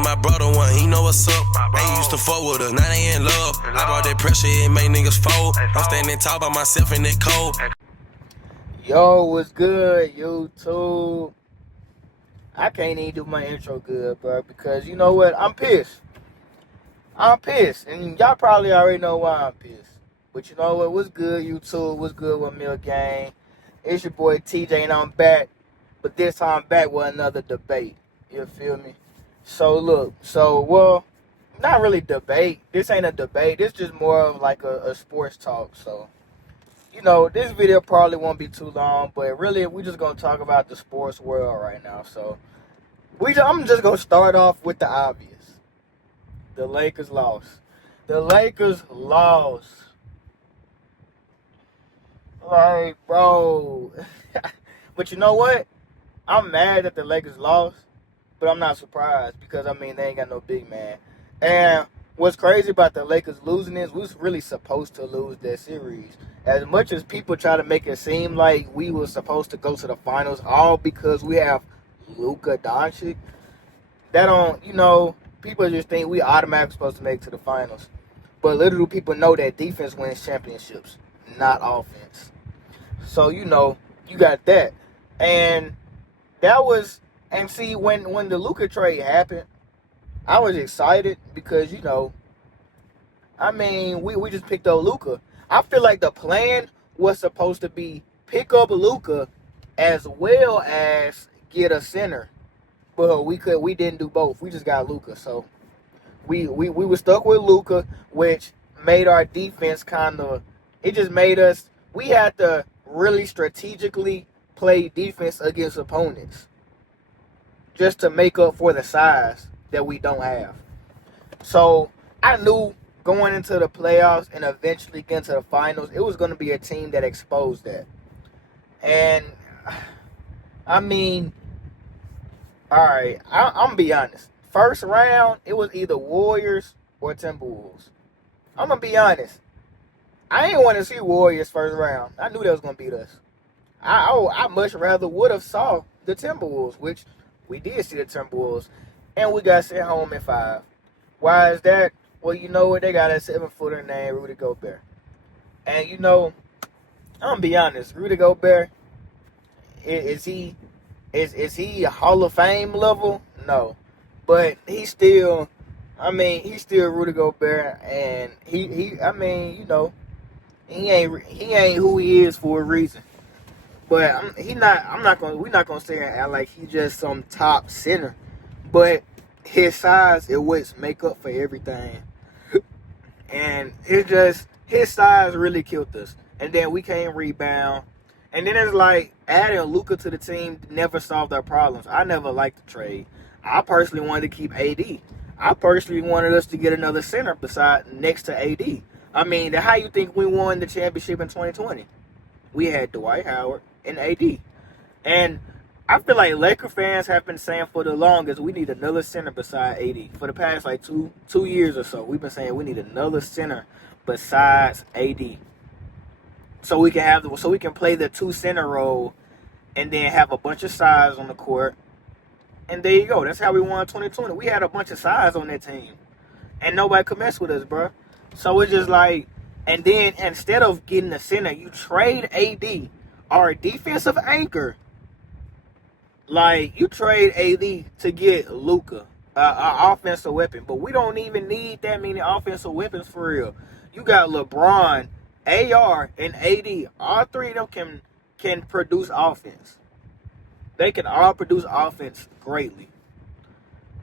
gave my brother one, he know what's up. They used to fuck with us, now they in love. I brought that pressure, it made niggas fold. I'm standing tall by myself in that cold. Yo, what's good, YouTube? I can't even do my intro good, bro, because you know what? I'm pissed. And y'all probably already know why I'm pissed. But you know what? What's good, YouTube? What's good with Mill Gang? It's your boy TJ, and I'm back. But this time I'm back with another debate. You feel me? So, look. Well, not really debate. This ain't a debate. This just more of like a sports talk. So, you know, this video probably won't be too long. But really, we're just going to talk about the sports world right now. So, I'm just going to start off with the obvious. The Lakers lost. Like, bro. But you know what? I'm mad that the Lakers lost, but I'm not surprised because, I mean, they ain't got no big man. And what's crazy about the Lakers losing is we was really supposed to lose that series. As much as people try to make it seem like we were supposed to go to the finals, all because we have Luka Doncic, that don't, you know, people just think we automatically supposed to make it to the finals. But little do people know that defense wins championships, not offense. So, you know, you got that. And that was, and see, when the Luka trade happened, I was excited because, you know, I mean, we just picked up Luka. I feel like the plan was supposed to be pick up Luka as well as get a center. But we didn't do both. We just got Luka. So we were stuck with Luka, which made our defense it just made us, we had to really strategically play defense against opponents just to make up for the size that we don't have. So I knew going into the playoffs and eventually getting to the finals, it was going to be a team that exposed that. And I mean, all right, I'm going to be honest. First round, it was either Warriors or Timberwolves. I'm going to be honest. I didn't want to see Warriors first round. I knew they was going to beat us. I much rather would have saw the Timberwolves, which we did see the Timberwolves, and we got sent home in 5. Why is that? Well, you know what? They got a 7-footer named Rudy Gobert. And, you know, I'm going to be honest. Rudy Gobert, is he a Hall of Fame level? No. But he's still Rudy Gobert, and I mean, you know, he ain't who he is for a reason. But we're not gonna sit here and act like he's just some top center. But his size, it would make up for everything. And his size really killed us. And then we can't rebound. And then it's like adding Luka to the team never solved our problems. I never liked the trade. I personally wanted to keep AD. I personally wanted us to get another center next to AD. I mean, how you think we won the championship in 2020? We had Dwight Howard and AD. And I feel like Laker fans have been saying for the longest, we need another center beside AD. For the past like two years or so, we've been saying we need another center besides AD. So we can play the 2 center role and then have a bunch of size on the court. And there you go. That's how we won 2020. We had a bunch of size on that team. And nobody could mess with us, bro. So it's just like, and then instead of getting a center, you trade AD, our defensive anchor. Like, you trade AD to get Luka, an offensive weapon. But we don't even need that many offensive weapons for real. You got LeBron, AR, and AD. All three of them can produce offense. They can all produce offense greatly.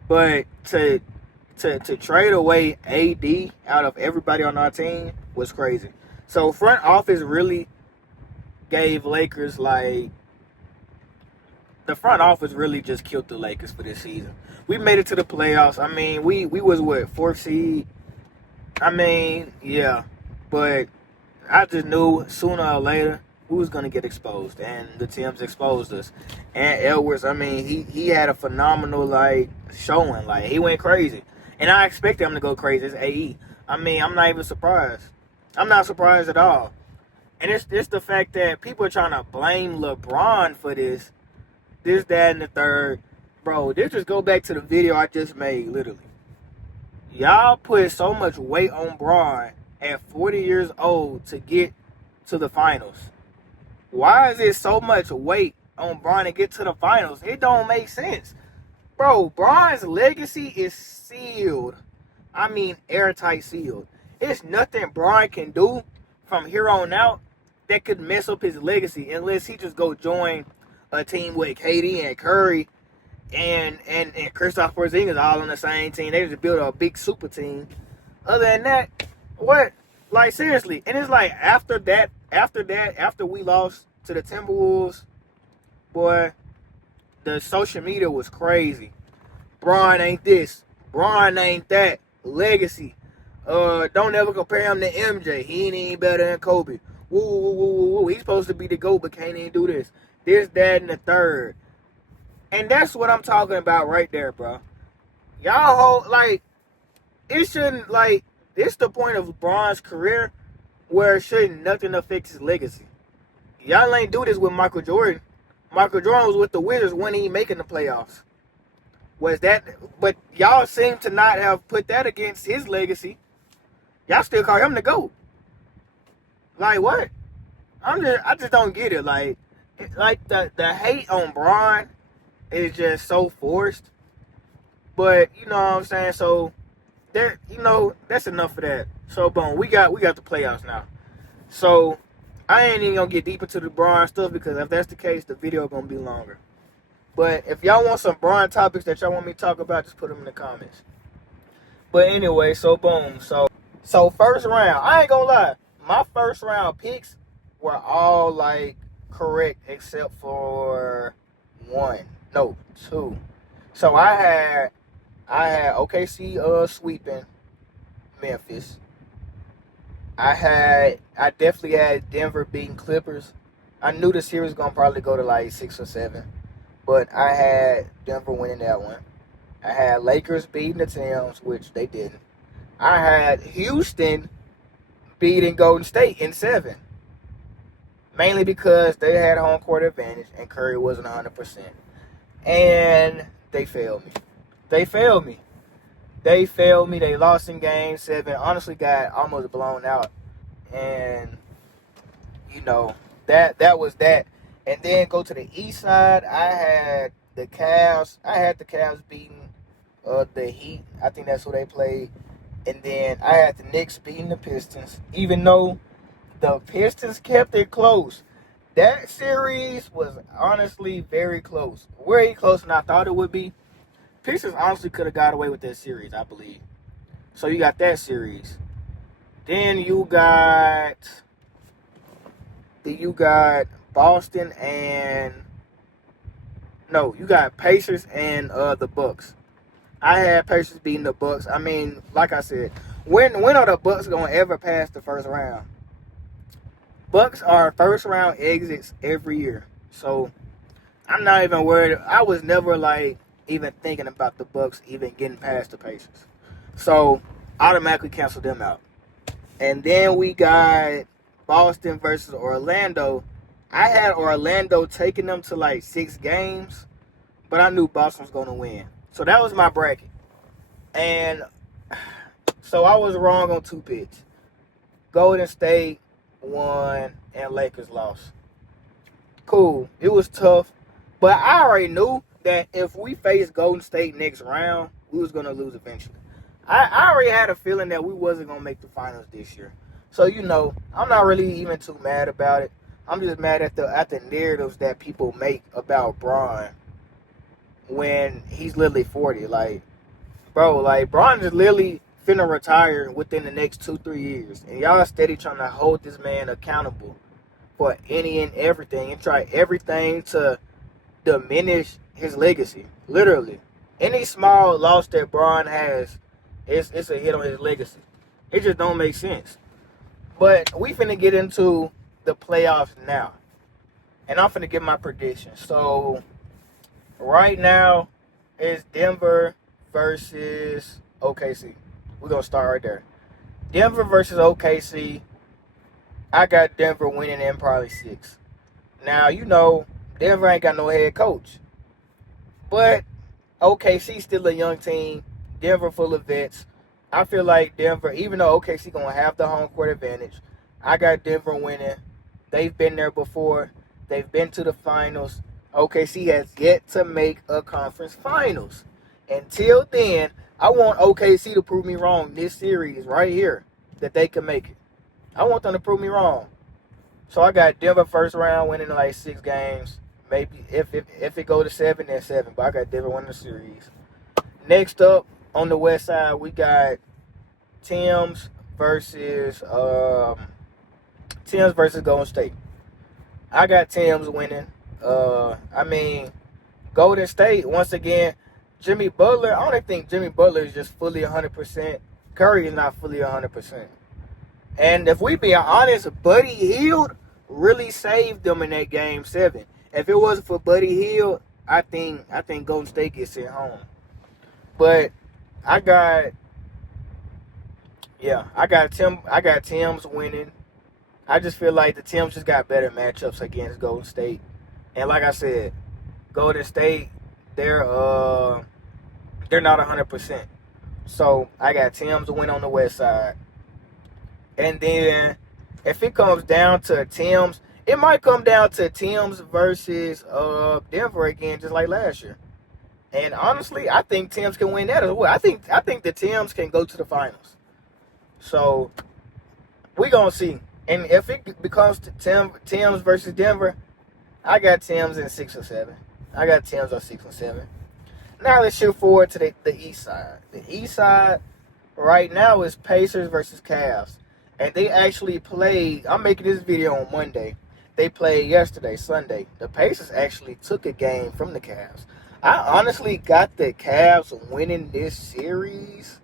But to trade away AD out of everybody on our team was crazy. So front office really gave Lakers the front office really just killed the Lakers for this season. We made it to the playoffs. I mean, we was what, 4th seed? I mean, yeah. But I just knew sooner or later we was gonna get exposed, and the Timbs exposed us. And Edwards, I mean, he had a phenomenal showing. Like, he went crazy, and I expected him to go crazy. It's AE. I mean, I'm not even surprised. I'm not surprised at all. And it's the fact that people are trying to blame LeBron for this, that, and the third. bro, this just go back to the video I just made, literally. Y'all put so much weight on Bron at 40 years old to get to the finals. Why is it so much weight on Bron to get to the finals? It don't make sense. Bro, Bron's legacy is sealed. I mean, airtight sealed. There's nothing Bron can do from here on out that could mess up his legacy unless he just go join a team with KD and Curry and Kristaps Porzingis all on the same team. They just build a big super team. Other than that, what? Like, seriously. And it's like after we lost to the Timberwolves, boy, the social media was crazy. Bron ain't this. Bron ain't that. Legacy. Don't ever compare him to MJ. He ain't any better than Kobe. Woo, woo, woo, woo, woo. He's supposed to be the GOAT, but can't even do this. This, that, and the third. And that's what I'm talking about right there, bro. Y'all like, it shouldn't, like, it's the point of Bron's career where shouldn't nothing affect his legacy. Y'all ain't do this with Michael Jordan. Michael Jordan was with the Wizards when he making the playoffs. But y'all seem to not have put that against his legacy. Y'all still call him the GOAT. Like, what? I just don't get it. Like the hate on Bron is just so forced. But you know what I'm saying? So there, that's enough of that. So boom, we got the playoffs now. So I ain't even gonna get deep into the Bron stuff because if that's the case, the video gonna be longer. But if y'all want some Bron topics that y'all want me to talk about, just put them in the comments. But anyway, so boom. So first round, I ain't gonna lie. My first round picks were all like correct except for two. So I had OKC sweeping Memphis. I definitely had Denver beating Clippers. I knew the series was gonna probably go to like 6 or 7, but I had Denver winning that one. I had Lakers beating the Timbs, which they didn't. I had Houston beating Golden State in 7. Mainly because they had home court advantage and Curry wasn't 100%. And they failed me. They lost in game 7. Honestly, got almost blown out. And, that was that. And then go to the east side. I had the Cavs. Beating the Heat. I think that's who they played. And then I had the Knicks beating the Pistons. Even though the Pistons kept it close. That series was honestly very close. Very closer than I thought it would be. Pistons honestly could have got away with that series, I believe. So you got that series. Then you got Boston and you got Pacers and the Bucks. I had Pacers beating the Bucks. I mean, like I said, when are the Bucks gonna ever pass the first round? Bucks are first round exits every year. So I'm not even worried. I was never even thinking about the Bucks even getting past the Pacers. So automatically cancel them out. And then we got Boston versus Orlando. I had Orlando taking them to 6 games, but I knew Boston was going to win. So that was my bracket. And so I was wrong on 2 picks. Golden State won and Lakers lost. Cool. It was tough. But I already knew that if we faced Golden State next round, we was going to lose eventually. I already had a feeling that we wasn't going to make the finals this year. So, I'm not really even too mad about it. I'm just mad at the narratives that people make about Bron when he's literally 40. Bron is literally finna retire within the next 2-3 years. And y'all steady trying to hold this man accountable for any and everything and try everything to diminish his legacy. Literally. Any small loss that Bron has, it's a hit on his legacy. It just don't make sense. But we finna get into the playoffs now. And I'm finna give my prediction. So, right now, it's Denver versus OKC. We're going to start right there. Denver versus OKC. I got Denver winning in probably 6. Now, Denver ain't got no head coach. But OKC still a young team. Denver full of vets. I feel like Denver, even though OKC gonna have the home court advantage, I got Denver winning. They've been there before. They've been to the finals. OKC has yet to make a conference finals. Until then, I want OKC to prove me wrong this series right here that they can make it. I want them to prove me wrong. So I got Denver first round winning like 6 games. Maybe if it go to 7, then 7. But I got Denver winning the series. Next up on the west side, we got Tim's versus Golden State. I got Tim's winning. Golden State once again. Jimmy Butler. I don't think Jimmy Butler is just fully 100%. Curry is not fully 100%. And if we be honest, Buddy Hield really saved them in that game 7. If it wasn't for Buddy Hield, I think Golden State gets sent home. But I got Tim's winning. I just feel like the Timbs just got better matchups against Golden State. And like I said, Golden State, they're not 100%. So I got Timbs win on the west side. And then if it comes down to Timbs, it might come down to Timbs versus Denver again, just like last year. And honestly, I think Timbs can win that as well. I think the Timbs can go to the finals. So we gonna see. And if it becomes Timbs versus Denver, I got Timbs in 6 or 7. I got Timbs on 6 or 7. Now let's shoot forward to the east side. The east side right now is Pacers versus Cavs. And they actually played, I'm making this video on Monday. They played yesterday, Sunday. The Pacers actually took a game from the Cavs. I honestly got the Cavs winning this series.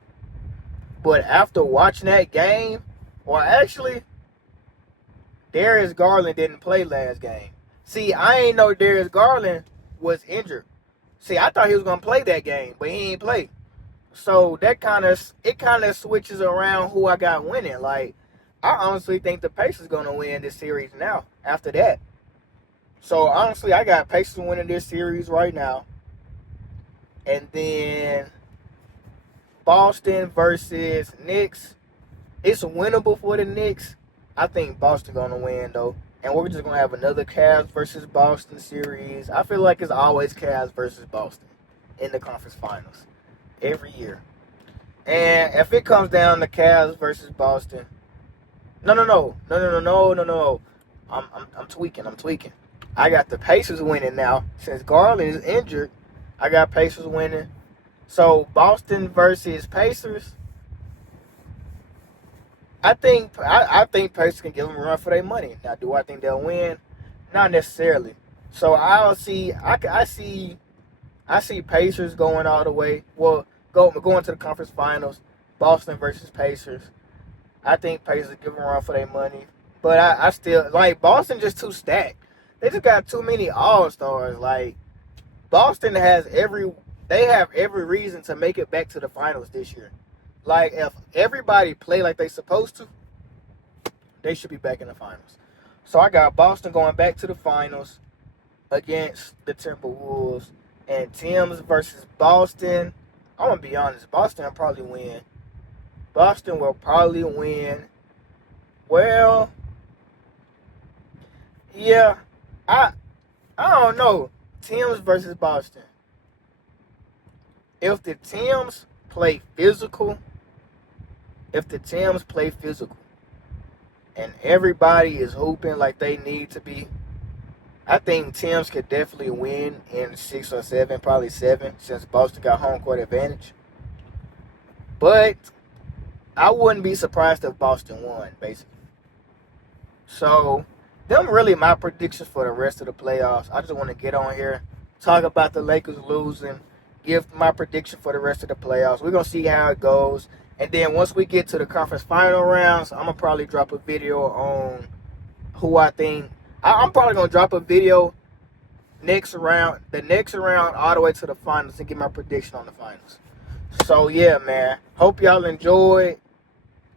But after watching that game, or actually, Darius Garland didn't play last game. See, I ain't know Darius Garland was injured. See, I thought he was gonna play that game, but he ain't play. So that kind of switches around who I got winning. Like, I honestly think the Pacers gonna win this series now. After that, so honestly, I got Pacers winning this series right now. And then Boston versus Knicks. It's winnable for the Knicks. I think Boston gonna win though. And we're just gonna have another Cavs versus Boston series. I feel like it's always Cavs versus Boston in the conference finals every year. And if it comes down to Cavs versus Boston, no. I'm tweaking. I got the Pacers winning now. Since Garland is injured, I got Pacers winning. So Boston versus Pacers. I think Pacers can give them a run for their money. Now, do I think they'll win? Not necessarily. So I see Pacers going all the way. Well, going to the conference finals. Boston versus Pacers. I think Pacers give them a run for their money. But I still like Boston just too stacked. They just got too many all-stars. Like, Boston have every reason to make it back to the finals this year. Like, if everybody play like they supposed to, they should be back in the finals. So I got Boston going back to the finals against the Timberwolves. And Timbs versus Boston. I'm going to be honest. Boston will probably win. Well, yeah. I don't know. Timbs versus Boston. If the Timbs play physical, and everybody is hooping like they need to be, I think Timbs could definitely win in 6 or 7, probably 7, since Boston got home court advantage. But I wouldn't be surprised if Boston won, basically. So, them really my predictions for the rest of the playoffs. I just want to get on here, talk about the Lakers losing, give my prediction for the rest of the playoffs. We're going to see how it goes. And then once we get to the conference final rounds, I'm going to probably drop a video on who I think. I'm probably going to drop a video the next round all the way to the finals and get my prediction on the finals. So, yeah, man. Hope y'all enjoyed.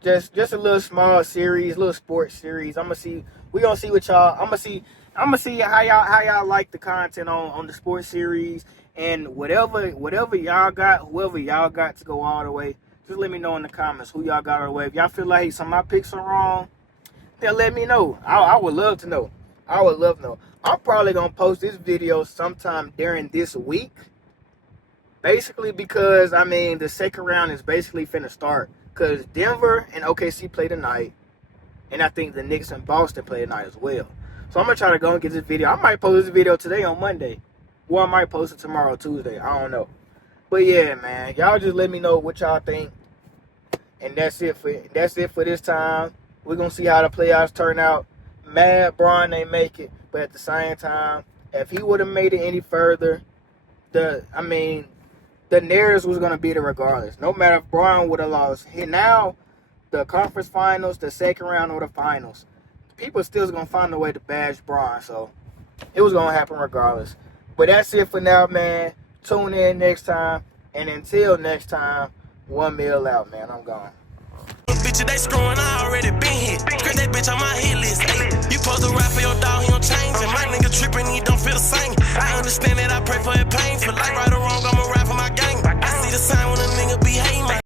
Just a little small series, little sports series. We're going to see what y'all, I'm going to see how y'all like the content on the sports series. And whatever y'all got, whoever y'all got to go all the way, just let me know in the comments who y'all got all the way. If y'all feel like some of my picks are wrong, then let me know. I would love to know. I would love to know. I'm probably going to post this video sometime during this week. Basically because, I mean, the second round is basically finna start. Because Denver and OKC play tonight. And I think the Knicks and Boston play tonight as well. So I'm going to try to go and get this video. I might post this video today on Monday. Or I might post it tomorrow, Tuesday. I don't know. But yeah, man. Y'all just let me know what y'all think. And that's it for this time. We're going to see how the playoffs turn out. Mad Bron ain't make it. But at the same time, if he would have made it any further, the narratives was going to be there regardless. No matter if Bron would have lost. Now, the conference finals, the second round, or the finals, people still going to find a way to bash Bron. So, it was going to happen regardless. But that's it for now, man. Tune in next time. And until next time, 1 mil out, man. I'm gone. Bitches, they screwing, I already been hit. Scratch that bitch on my hit list. Ay, you supposed to ride for your dog.